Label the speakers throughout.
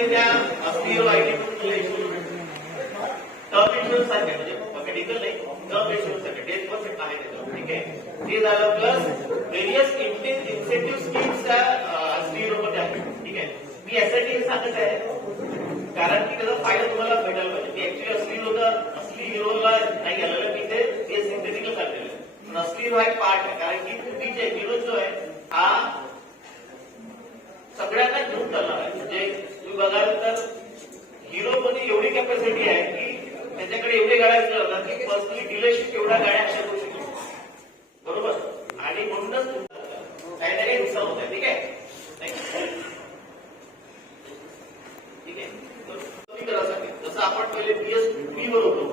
Speaker 1: आणि त्या असली आयडी टर्म इन्शुरन्स सारखे म्हणजे मेडिकल नाही टर्म इन्शुरन्स सारखे डेथ पण आहे त्याच्यावर ठीक आहे ते झालं प्लस व्हेरियस इन्सेंटिव्ह स्कीम्स त्या असली मध्ये आहेत ठीक आहे मी यासाठी हे सांगत आहे कारण फ़ायदा तुम्हाला भेटायला पाहिजे पार्ट आहे कारण की जो आहे हा सगळ्यांना घेऊन चालणार आहे म्हणजे तुम्ही बघाल तर हिरो मध्ये एवढी कॅपॅसिटी आहे की त्याच्याकडे एवढे पर्सनली डीलरशिप एवढ्या गाड्या अशा करू शकतो. बरोबर? आणि नुकसान होत आहे? ठीक आहे? ठीक आहे कमी करासाठी बीएस थ्री वर होतो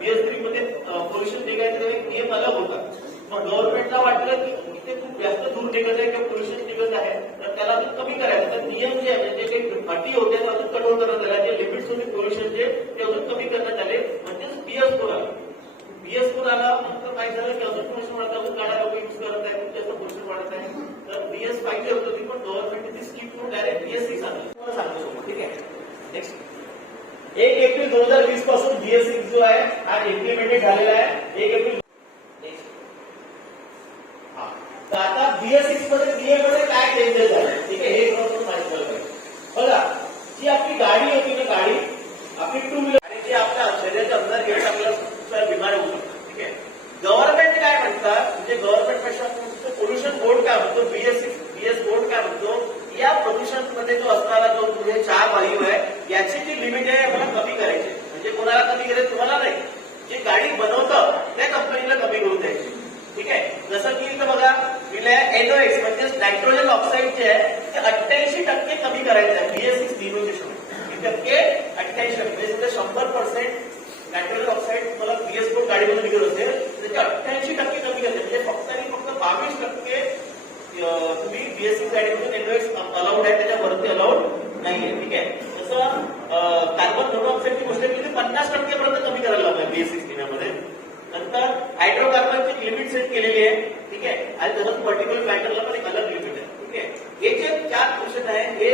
Speaker 1: बीएस थ्री मध्ये पोल्युशन नियम अलग होता. मग गव्हर्नमेंटला वाटलं की जास्त धूर निघत आहे, किंवा पोल्युशन निघत आहे, तर कमी करायचं. तर जे आहे होते कठोर करण्यात आले जे, ते अजून कमी करण्यात आले म्हणजेच बीएस फोर आला. बीएस फोर आला नंतर काय झालं की अजून पोल्युशन वाढत अजून गाड्या लोक यूज़ करत आहेत खूप जास्त पोल्युशन वाढत आहे तर बीएस पाहिजे होतं ती पण गव्हर्नमेंटने ती स्कीम करून डायरेक्ट बीएस सिक्स आणलं तुम्हाला सांगतो ठीक आहे? नेक्स्ट एक एप्रिल दोन हज़ार वीस पासून बीएस सिक्स जो आहे, हा इम्प्लिमेंटेड झालेला आहे. एक एप्रिल आता बीएस सिक्स मध्ये बीए मध्ये काय चेंजेस झाले? ठीक आहे, हे थोडं माहिती झालं पाहिजे बघा जी आपली गाडी होती ना गाडी आपली टू व्हीलर आणि शरीराच्या अंदर गेट आपल्याला बिमार होऊ शकतात ठीक आहे? गव्हर्नमेंट काय म्हणतात? म्हणजे गव्हर्नमेंट पेक्षा पोल्युशन बोर्ड काय म्हणतो? बीएस बीएस बोर्ड काय म्हणतो? या प्रदूषण मध्ये जो जो म्हणजे चार वायू आहे, याची जी लिमिट आहे आम्हाला कमी करायची. म्हणजे कोणाला कमी करायचं तुम्हाला नाही. जे गाडी बनवतं, त्या कंपनीला कमी करून द्यायची. ठीक आहे? जसं की इथं बघा एनओएक्स म्हणजे नायट्रोजन जे आहे, ते टक्के कमी करायचं आहे. बीएस सिक्स किती टक्के अठ्ठ्याऐंशी पर्सेंट नायट्रोजन ऑक्साईड तुम्हाला बीएस फोर गाडीमध्ये निघत असेल त्याचे अठ्ठ्याऐंशी टक्के कमी करायचे म्हणजे फक्त आणि फक्त बावीस टक्के तुम्ही बीएससी गाडीमधून एनओएक्स अलाउड आहे. त्याच्यावरती अलाउड नाहीये. ठीक आहे? जसं कार्बन मोनॉक्साईडची गोष्ट केली पन्नास टक्केपर्यंत कमी करायला लागलं बीएससी स्कीममध्ये नंतर हायड्रोकार्बनची लिमिट सेट केलेली आहे. ठीक आहे? आणि तसंच पर्टिक्युलर मॅटरला पण एक अलग लिमिट आहे. ठीक आहे? हे जे चार क्वेश्चन आहे हे